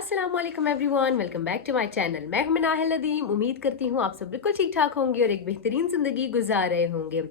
अस्सलाम वालेकुम everyone, welcome back to my channel. मैं हूं नाहिल नदीम। उम्मीद करती हूँ आप सब बिल्कुल ठीक ठाक होंगे और एक बेहतरीन ज़िंदगी गुजार रहे होंगे।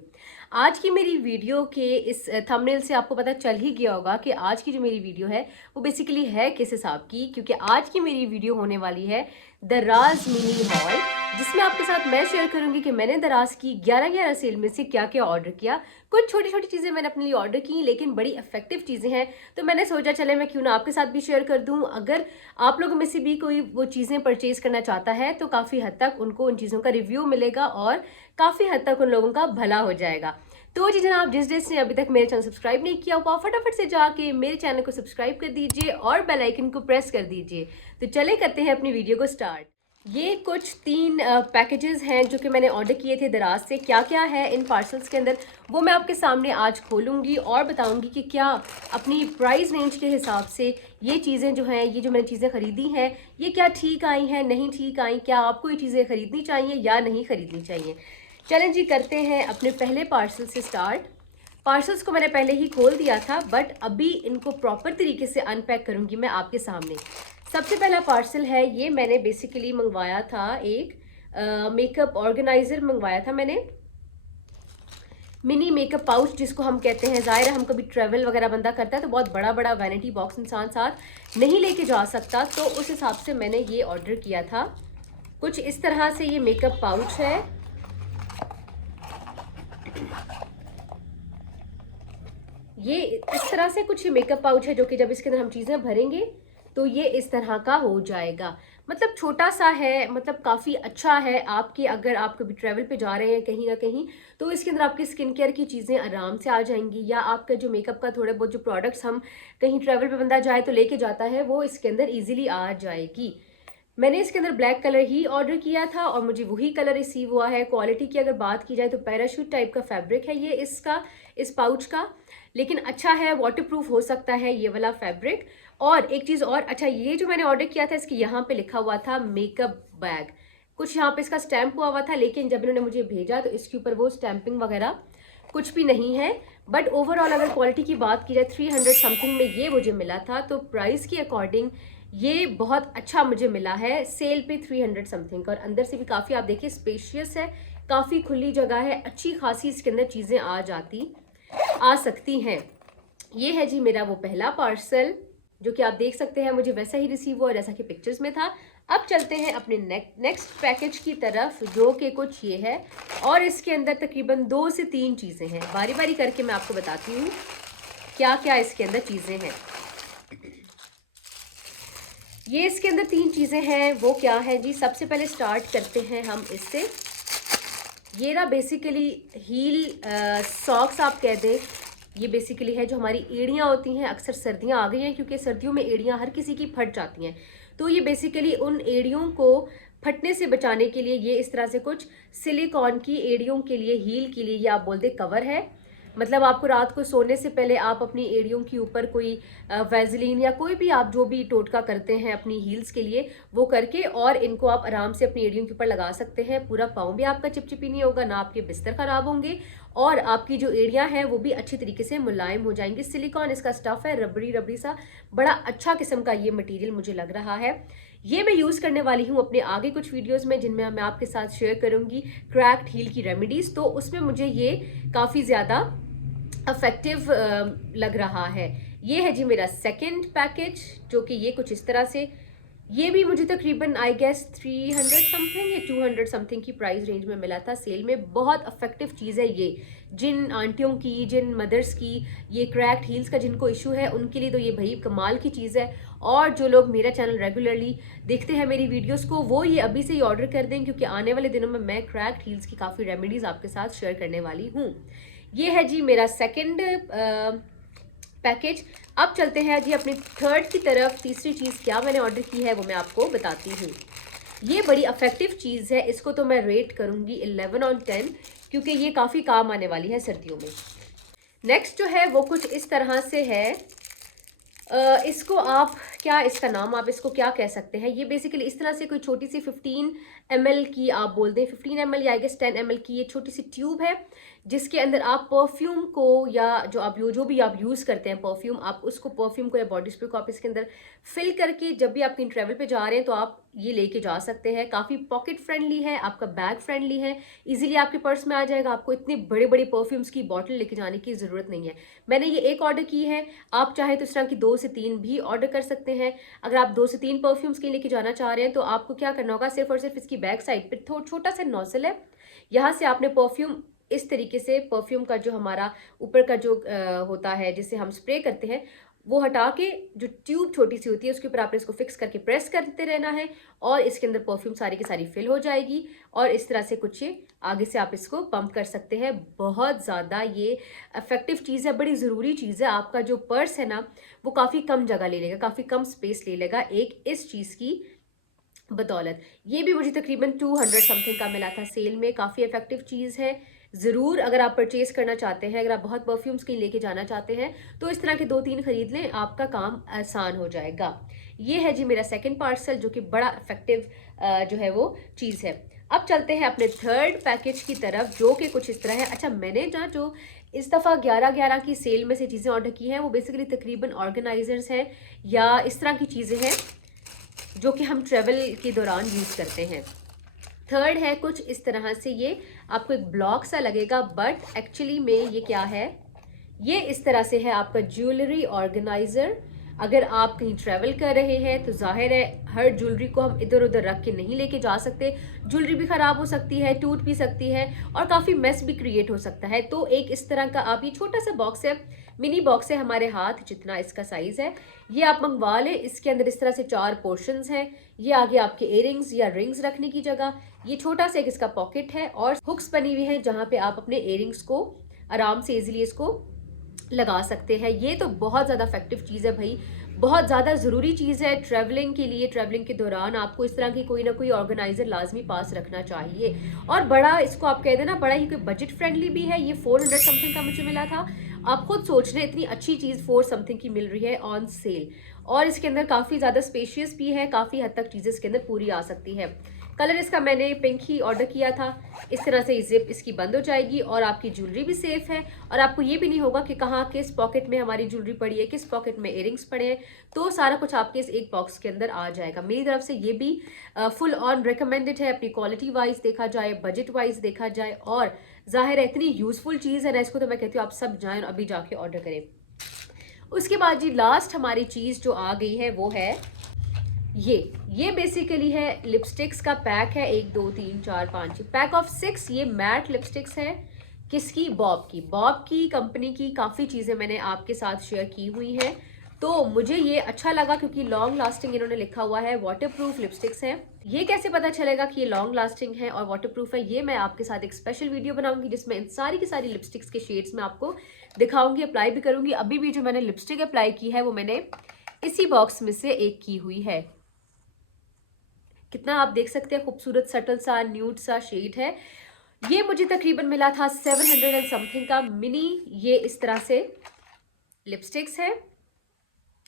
आज की मेरी वीडियो के इस थंबनेल से आपको पता चल ही गया होगा कि आज की जो मेरी वीडियो है वो बेसिकली है किस हिसाब की, क्योंकि आज की मेरी वीडियो होने वाली है दराज मिनी हॉल, जिसमें आपके साथ मैं शेयर करूंगी कि मैंने दराज की 11-11 सेल में से क्या क्या ऑर्डर किया। कुछ छोटी छोटी चीज़ें मैंने अपने लिए ऑर्डर की, लेकिन बड़ी इफेक्टिव चीज़ें हैं, तो मैंने सोचा चले मैं क्यों ना आपके साथ भी शेयर कर दूं। अगर आप लोगों में से भी कोई वो चीज़ें परचेज करना चाहता है तो काफ़ी हद तक उनको उन चीज़ों का रिव्यू मिलेगा और काफ़ी हद तक उन लोगों का भला हो जाएगा। तो जी जनाब, जिस ने अभी तक मेरे चैनल सब्सक्राइब नहीं किया हुआ, फटाफट से जाके मेरे चैनल को सब्सक्राइब कर दीजिए और बेल आइकन को प्रेस कर दीजिए। तो चले करते हैं अपनी वीडियो को स्टार्ट। ये कुछ 3 पैकेजेस हैं जो कि मैंने ऑर्डर किए थे दराज से। क्या क्या है इन पार्सल्स के अंदर वो मैं आपके सामने आज खोलूंगी और बताऊंगी कि क्या अपनी प्राइस रेंज के हिसाब से ये चीज़ें जो हैं, ये जो मैंने चीज़ें खरीदी हैं, ये क्या ठीक आई हैं, नहीं ठीक आई, क्या आपको ये चीज़ें खरीदनी चाहिए या नहीं खरीदनी चाहिए। चलें जी, करते हैं अपने पहले पार्सल से स्टार्ट। पार्सल्स को मैंने पहले ही खोल दिया था, बट अभी इनको प्रॉपर तरीके से अनपैक करूंगी मैं आपके सामने। सबसे पहला पार्सल है, ये मैंने बेसिकली मंगवाया था एक मेकअप ऑर्गेनाइजर मंगवाया था मैंने, मिनी मेकअप पाउच जिसको हम कहते हैं। ज़ाहिर है हम कभी ट्रैवल वगैरह बंदा करता है तो बहुत बड़ा बड़ा वैनिटी बॉक्स इंसान साथ नहीं लेके जा सकता, तो उस हिसाब से मैंने ये ऑर्डर किया था। कुछ इस तरह से ये मेकअप पाउच है। ये इस तरह से कुछ मेकअप पाउच है जो कि जब इसके अंदर हम चीज़ें भरेंगे तो ये इस तरह का हो जाएगा। मतलब छोटा सा है, मतलब काफ़ी अच्छा है आपके, अगर आप कभी ट्रैवल पे जा रहे हैं कहीं ना कहीं तो इसके अंदर आपकी स्किन केयर की चीज़ें आराम से आ जाएंगी, या आपका जो मेकअप का थोड़े बहुत जो प्रोडक्ट्स हम कहीं ट्रैवल पे बंदा जाए तो लेके जाता है वो इसके अंदर ईजिली आ जाएगी। मैंने इसके अंदर ब्लैक कलर ही ऑर्डर किया था और मुझे वही कलर रिसीव हुआ है। क्वालिटी की अगर बात की जाए तो पैराशूट टाइप का फैब्रिक है ये इसका, इस पाउच का, लेकिन अच्छा है, वाटरप्रूफ हो सकता है ये वाला फैब्रिक। और एक चीज़ और, अच्छा ये जो मैंने ऑर्डर किया था इसके यहाँ पे लिखा हुआ था मेकअप बैग, कुछ यहाँ पे इसका स्टैंप हुआ हुआ था, लेकिन जब इन्होंने मुझे भेजा तो इसके ऊपर वो स्टैंपिंग वगैरह कुछ भी नहीं है। बट ओवरऑल अगर क्वालिटी की बात की जाए 300 समथिंग में ये मुझे मिला था, तो प्राइस के अकॉर्डिंग ये बहुत अच्छा मुझे मिला है सेल पे 300 समथिंग का। और अंदर से भी काफ़ी आप देखिए स्पेशियस है, काफ़ी खुली जगह है, अच्छी खासी इसके अंदर चीज़ें आ सकती हैं। ये है जी मेरा वो पहला पार्सल जो कि आप देख सकते हैं मुझे वैसा ही रिसीव हुआ जैसा कि पिक्चर्स में था। अब चलते हैं अपने नेक्स्ट पैकेज की तरफ जो कि कुछ ये है, और इसके अंदर तकरीबन 2 से 3 चीज़ें हैं। बारी बारी करके मैं आपको बताती हूँ क्या क्या इसके अंदर चीज़ें हैं। ये इसके अंदर 3 चीज़ें हैं, वो क्या है जी। सबसे पहले स्टार्ट करते हैं हम इससे। ये ना बेसिकली हील सॉक्स आप कह दें, ये बेसिकली है जो हमारी एड़ियाँ होती हैं। अक्सर सर्दियाँ आ गई हैं क्योंकि सर्दियों में एड़ियाँ हर किसी की फट जाती हैं, तो ये बेसिकली उन एड़ियों को फटने से बचाने के लिए ये इस तरह से कुछ सिलिकॉन की एड़ियों के लिए, हील के लिए ये आप बोल दे कवर है। मतलब आपको रात को सोने से पहले आप अपनी एड़ियों के ऊपर कोई वैजलीन या कोई भी आप जो भी टोटका करते हैं अपनी हील्स के लिए वो करके, और इनको आप आराम से अपनी एड़ियों के ऊपर लगा सकते हैं। पूरा पाँव भी आपका चिपचिपी नहीं होगा, ना आपके बिस्तर खराब होंगे, और आपकी जो एड़ियां हैं वो भी अच्छी तरीके से मुलायम हो जाएंगी। सिलिकॉन इसका स्टफ है, रबड़ी रबड़ी सा, बड़ा अच्छा किस्म का ये मटेरियल मुझे लग रहा है। ये मैं यूज़ करने वाली हूँ अपने आगे कुछ वीडियोस में जिनमें मैं आपके साथ शेयर करूँगी क्रैक्ड हील की रेमेडीज़, तो उसमें मुझे ये काफ़ी ज़्यादा अफेक्टिव लग रहा है। ये है जी मेरा सेकंड पैकेज जो कि ये कुछ इस तरह से, ये भी मुझे तकरीबन आई गेस 300 समथिंग या 200 समथिंग की प्राइस रेंज में मिला था सेल में। बहुत अफेक्टिव चीज़ है ये, जिन आंटियों की, जिन मदर्स की ये क्रैक्ड हील्स का जिनको इशू है उनके लिए तो ये भाई कमाल की चीज़ है। और जो लोग मेरा चैनल रेगुलरली देखते हैं मेरी वीडियोस को, वो ये अभी से ही ऑर्डर कर दें, क्योंकि आने वाले दिनों में मैं क्रैक्ड हील्स की काफ़ी रेमेडीज़ आपके साथ शेयर करने वाली हूँ। ये है जी मेरा सेकेंड पैकेज। अब चलते हैं जी अपनी थर्ड की तरफ। तीसरी चीज़ क्या मैंने ऑर्डर की है वो मैं आपको बताती हूँ। ये बड़ी अफेक्टिव चीज़ है, इसको तो मैं रेट करूँगी 11/10 क्योंकि ये काफ़ी काम आने वाली है सर्दियों में। नेक्स्ट जो है वो कुछ इस तरह से है। इसको आप क्या इसका नाम, आप इसको क्या कह सकते हैं, ये बेसिकली इस तरह से कोई छोटी सी 15 ml की आप बोल दें, 15 ml या आई गेस 10 ml की ये छोटी सी ट्यूब है, जिसके अंदर आप परफ्यूम को या जो भी आप यूज़ करते हैं परफ्यूम, आप उसको परफ्यूम को या बॉडी स्प्रे को आप इसके अंदर फिल करके जब भी आप कहीं ट्रैवल पे जा रहे हैं तो आप ये लेके जा सकते हैं। काफ़ी पॉकेट फ्रेंडली है, आपका बैग फ्रेंडली है, इजीली आपके पर्स में आ जाएगा, आपको इतने बड़े बड़े परफ्यूम्स की बॉटल लेके जाने की ज़रूरत नहीं है। मैंने ये एक ऑर्डर की है, आप चाहे तो इस तरह की 2 से 3 भी ऑर्डर कर सकते हैं। अगर आप 2 से 3 परफ्यूम्स के लेके जाना चाह रहे हैं तो आपको क्या करना होगा, सिर्फ और सिर्फ इसकी बैक साइड पर छोटा सा नोजल है, यहाँ से आपने परफ्यूम इस तरीके से परफ्यूम का जो हमारा ऊपर का जो होता है जिसे हम स्प्रे करते हैं वो हटा के जो ट्यूब छोटी सी होती है उसके ऊपर आपने इसको फिक्स करके प्रेस करते रहना है और इसके अंदर परफ्यूम सारी की सारी फिल हो जाएगी और इस तरह से कुछ आगे से आप इसको पंप कर सकते हैं। बहुत ज़्यादा ये इफेक्टिव चीज़ है, बड़ी ज़रूरी चीज़ है। आपका जो पर्स है ना वो काफ़ी कम जगह ले लेगा, काफ़ी कम स्पेस ले लेगा एक इस चीज़ की बदौलत। ये भी मुझे तकरीबन 200 समथिंग का मिला था सेल में, काफ़ी इफेक्टिव चीज़ है। ज़रूर अगर आप परचेज़ करना चाहते हैं, अगर आप बहुत परफ्यूम्स के लेके जाना चाहते हैं तो इस तरह के 2-3 खरीद लें, आपका काम आसान हो जाएगा। ये है जी मेरा सेकंड पार्सल जो कि बड़ा इफेक्टिव जो है वो चीज़ है। अब चलते हैं अपने थर्ड पैकेज की तरफ जो कि कुछ इस तरह है। अच्छा, मैंने जो इस दफ़ा 11-11 की सेल में से चीज़ें ऑर्डर की हैं वो बेसिकली तकरीबन ऑर्गेनाइजर्स हैं या इस तरह की चीज़ें हैं जो कि हम ट्रेवल के दौरान यूज़ करते हैं। थर्ड है कुछ इस तरह से, ये आपको एक ब्लॉक सा लगेगा बट एक्चुअली में ये क्या है, ये इस तरह से है आपका ज्वेलरी ऑर्गेनाइजर। अगर आप कहीं ट्रैवल कर रहे हैं तो जाहिर है हर ज्वेलरी को हम इधर उधर रख के नहीं लेके जा सकते, ज्वेलरी भी ख़राब हो सकती है, टूट भी सकती है और काफ़ी मेस भी क्रिएट हो सकता है। तो एक इस तरह का आप, ये छोटा सा बॉक्स है, मिनी बॉक्स है, हमारे हाथ जितना इसका साइज़ है, ये आप मंगवा लें। इसके अंदर इस तरह से 4 पोर्शंस हैं। ये आगे आपके इयरिंग्स या रिंग्स रखने की जगह, ये छोटा सा एक इसका पॉकेट है और हुक्स बनी हुई है जहाँ पे आप अपने इयरिंग्स को आराम से इजीली इसको लगा सकते हैं। ये तो बहुत ज़्यादा इफेक्टिव चीज़ है भाई, बहुत ज़्यादा ज़रूरी चीज़ है ट्रैवलिंग के लिए। ट्रैवलिंग के दौरान आपको इस तरह की कोई ना कोई ऑर्गेनाइजर लाजमी पास रखना चाहिए। और बड़ा इसको आप कह देना बड़ा ही कोई बजट फ्रेंडली भी है। ये 400 समथिंग का मुझे मिला था। आप खुद सोच रहे इतनी अच्छी चीज़ 4 समथिंग की मिल रही है ऑन सेल, और इसके अंदर काफ़ी ज़्यादा स्पेशियस भी है, काफ़ी हद तक चीज़ें इसके अंदर पूरी आ सकती है। कलर इसका मैंने पिंक ही ऑर्डर किया था। इस तरह से जिप इसकी बंद हो जाएगी और आपकी ज्वेलरी भी सेफ है और आपको ये भी नहीं होगा कि कहाँ किस पॉकेट में हमारी ज्वेलरी पड़ी है, किस पॉकेट में इयरिंग्स पड़े हैं। तो सारा कुछ आपके इस एक बॉक्स के अंदर आ जाएगा। मेरी तरफ से ये भी फुल ऑन रिकमेंडेड है, अपनी क्वालिटी वाइज देखा जाए, बजट वाइज देखा जाए, और जाहिर है इतनी यूजफुल चीज़ है ना, इसको तो मैं कहती हूँ आप सब जाएं और अभी जाके ऑर्डर करें। उसके बाद जी लास्ट हमारी चीज़ जो आ गई है वो है ये बेसिकली है लिपस्टिक्स का पैक है, 1 2 3 4 5 पैक ऑफ 6। ये मैट लिपस्टिक्स है, किसकी, बॉब की कंपनी की। काफ़ी चीज़ें मैंने आपके साथ शेयर की हुई हैं, तो मुझे ये अच्छा लगा क्योंकि लॉन्ग लास्टिंग इन्होंने लिखा हुआ है, वाटरप्रूफ लिपस्टिक्स हैं। ये कैसे पता चलेगा कि ये लॉन्ग लास्टिंग है और वाटरप्रूफ है, ये मैं आपके साथ एक स्पेशल वीडियो बनाऊंगी जिसमें इन सारी की सारी लिपस्टिक्स के शेड्स में आपको दिखाऊंगी, अप्लाई भी करूंगी। अभी भी जो मैंने लिपस्टिक अप्लाई की है वो मैंने इसी बॉक्स में से एक की हुई है। कितना आप देख सकते हैं खूबसूरत सटल सा न्यूड सा शेड है। ये मुझे तकरीबन मिला था 700 एंड समथिंग का मिनी, ये इस तरह से लिपस्टिक्स है।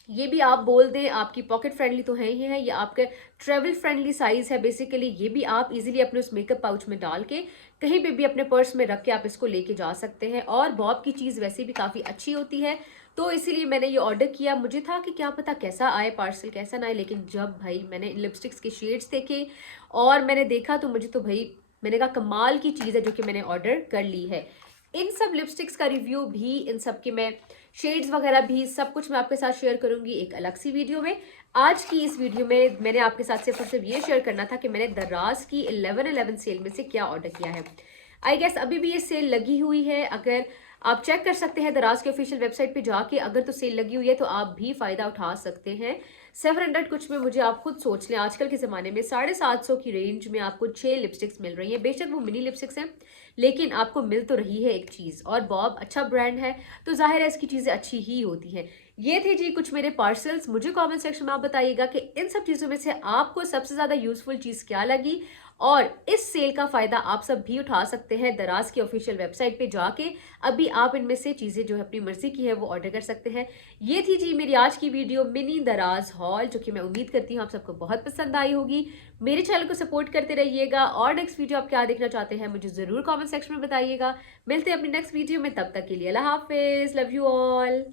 ये भी आप बोल दें आपकी पॉकेट फ्रेंडली तो है ही है, ये आपके ट्रेवल फ्रेंडली साइज है बेसिकली। ये भी आप इजीली अपने उस मेकअप पाउच में डाल के कहीं पे भी अपने पर्स में रख के आप इसको लेके जा सकते हैं। और बॉब की चीज़ वैसे भी काफ़ी अच्छी होती है, तो इसीलिए मैंने ये ऑर्डर किया। मुझे था कि क्या पता कैसा आए पार्सल, कैसा ना आए, लेकिन जब भाई मैंने लिपस्टिक्स के शेड्स देखे और मैंने देखा तो मुझे तो भाई मैंने कहा कमाल की चीज़ है जो कि मैंने ऑर्डर कर ली है। इन सब लिपस्टिक्स का रिव्यू भी, इन सब के मैं शेड्स वगैरह भी सब कुछ मैं आपके साथ शेयर करूंगी एक अलग सी वीडियो में। आज की इस वीडियो में मैंने आपके साथ सिर्फ और सिर्फ ये शेयर करना था कि मैंने दराज की 11/11 सेल में से क्या ऑर्डर किया है। आई गेस अभी भी ये सेल लगी हुई है, अगर आप चेक कर सकते हैं दराज के ऑफिशियल वेबसाइट पे जाके, अगर तो सेल लगी हुई है तो आप भी फ़ायदा उठा सकते हैं। 700 कुछ में, मुझे आप खुद सोच लें आजकल के ज़माने में 750 की रेंज में आपको 6 लिपस्टिक्स मिल रही हैं। बेशक वो मिनी लिपस्टिक्स हैं लेकिन आपको मिल तो रही है एक चीज़, और बॉब अच्छा ब्रांड है तो जाहिर है इसकी चीज़ें अच्छी ही होती हैं। ये थे जी कुछ मेरे पार्सल्स। मुझे कमेंट सेक्शन में आप बताइएगा कि इन सब चीज़ों में से आपको सबसे ज़्यादा यूजफुल चीज़ क्या लगी, और इस सेल का फ़ायदा आप सब भी उठा सकते हैं दराज की ऑफिशियल वेबसाइट पे जाके। अभी आप इनमें से चीज़ें जो है अपनी मर्ज़ी की है वो ऑर्डर कर सकते हैं। ये थी जी मेरी आज की वीडियो मिनी दराज हॉल, जो कि मैं उम्मीद करती हूँ आप सबको बहुत पसंद आई होगी। मेरे चैनल को सपोर्ट करते रहिएगा, और नेक्स्ट वीडियो आप क्या देखना चाहते हैं मुझे ज़रूर कॉमेंट सेक्शन में बताइएगा। मिलते हैं अपनी नेक्स्ट वीडियो में, तब तक के लिए अल्लाह हाफिज़, लव यू ऑल।